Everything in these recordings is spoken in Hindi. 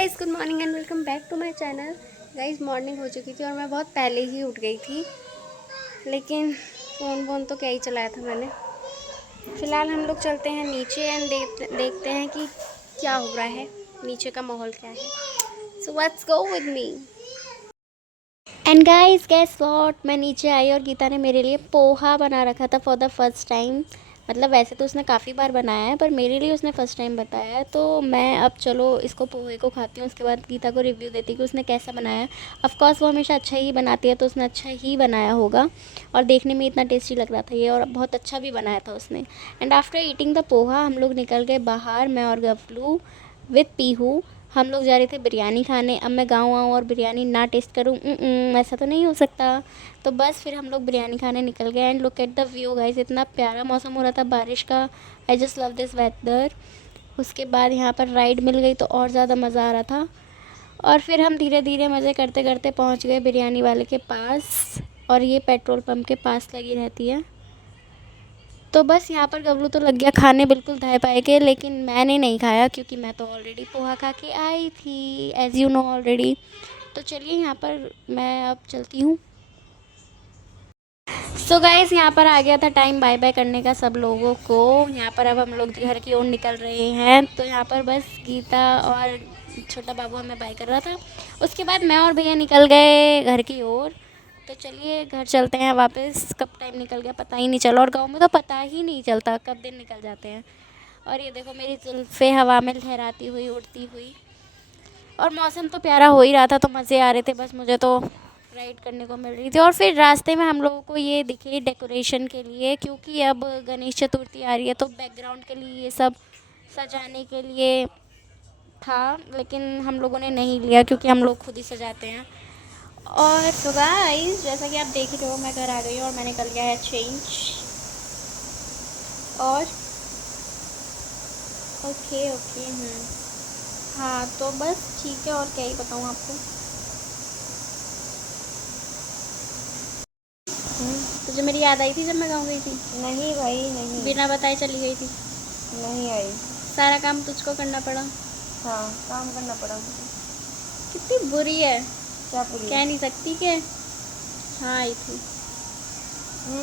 Guys, good morning and welcome back to my channel. Guys, morning हो चुकी थी और मैं बहुत पहले ही उठ गई थी, लेकिन फ़ोन तो क्या ही चलाया था मैंने। फ़िलहाल हम लोग चलते हैं नीचे एंड देखते हैं कि क्या हो रहा है, नीचे का माहौल क्या है। So let's go with me. And guys, guess what, मैं नीचे आई और गीता ने मेरे लिए पोहा बना रखा था फॉर द फर्स्ट टाइम। मतलब वैसे तो उसने काफ़ी बार बनाया है, पर मेरे लिए उसने फ़र्स्ट टाइम बताया है। तो मैं अब चलो इसको पोहे को खाती हूँ, उसके बाद गीता को रिव्यू देती कि उसने कैसा बनाया है। ऑफ कोर्स वो हमेशा अच्छा ही बनाती है, तो उसने अच्छा ही बनाया होगा। और देखने में इतना टेस्टी लग रहा था ये, और बहुत अच्छा भी बनाया था उसने। And after eating the poha हम लोग निकल गए बाहर, मैं और गफलू विथ पीहू। हम लोग जा रहे थे बिरयानी खाने। अब मैं गाँव आऊँ और बिरयानी ना टेस्ट करूँ, ऐसा तो नहीं हो सकता। तो बस फिर हम लोग बिरयानी खाने निकल गए। And look at the view guys, इतना प्यारा मौसम हो रहा था बारिश का। I just love this weather. उसके बाद यहाँ पर राइड मिल गई तो और ज़्यादा मज़ा आ रहा था। और फिर हम धीरे धीरे मज़े करते करते पहुँच गए बिरयानी वाले के पास, और ये पेट्रोल पंप के पास लगी रहती है। तो बस यहाँ पर गबलू तो लग गया खाने बिल्कुल दाएं पाए के, लेकिन मैंने नहीं खाया क्योंकि मैं तो ऑलरेडी पोहा खा के आई थी, एज़ यू नो ऑलरेडी। तो चलिए यहाँ पर मैं अब चलती हूँ। सो गाइस, यहाँ पर आ गया था टाइम बाय बाय करने का सब लोगों को। यहाँ पर अब हम लोग घर की ओर निकल रहे हैं। तो यहाँ पर बस गीता और छोटा बाबू हमें बाय कर रहा था। उसके बाद मैं और भैया निकल गए घर की ओर। तो चलिए घर चलते हैं वापस। कब टाइम निकल गया पता ही नहीं चला, और गांव में तो पता ही नहीं चलता कब दिन निकल जाते हैं। और ये देखो मेरी जुल्फ़े हवा में लहराती हुई उड़ती हुई। और मौसम तो प्यारा हो ही रहा था, तो मज़े आ रहे थे। बस मुझे तो राइड करने को मिल रही थी। और फिर रास्ते में हम लोगों को ये दिखे डेकोरेशन के लिए, क्योंकि अब गणेश चतुर्थी आ रही है, तो बैकग्राउंड के लिए ये सब सजाने के लिए था। लेकिन हम लोगों ने नहीं लिया क्योंकि हम लोग खुद ही सजाते हैं। और तो गाइस, जैसा कि आप देख रहे हो, मैं घर आ गई हूँ और मैंने कर लिया है चेंज। और ओके ओके हाँ, तो बस ठीक है, और क्या ही बताऊँ आपको। तुझे मेरी याद आई थी जब मैं गाँव गई थी? नहीं भाई नहीं। बिना बताए चली गई थी। नहीं आई। सारा काम तुझको करना पड़ा। हाँ, काम करना पड़ा मुझे। कितनी बुरी है। क्या पूरी? कह नहीं सकती कि हाँ आई थी।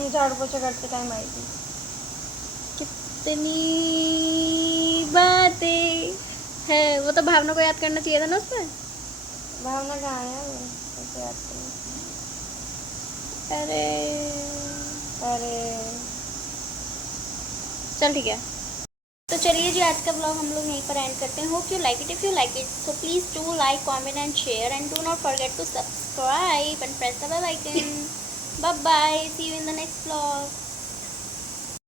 झाड़ू पोछा करते टाइम आई थी। कितनी बातें है। वो तो भावना को याद करना चाहिए था ना उस पर। भावना कहाँ है? कैसे याद करूँ? अरे अरे चल ठीक है। तो चलिए जी, आज का ब्लॉग हम लोग यहीं पर एंड करते हैं। Hope you like it. If you like it so please do like, comment and share, and do not forget to subscribe and press the bell icon. Bye bye, see you in the next blog.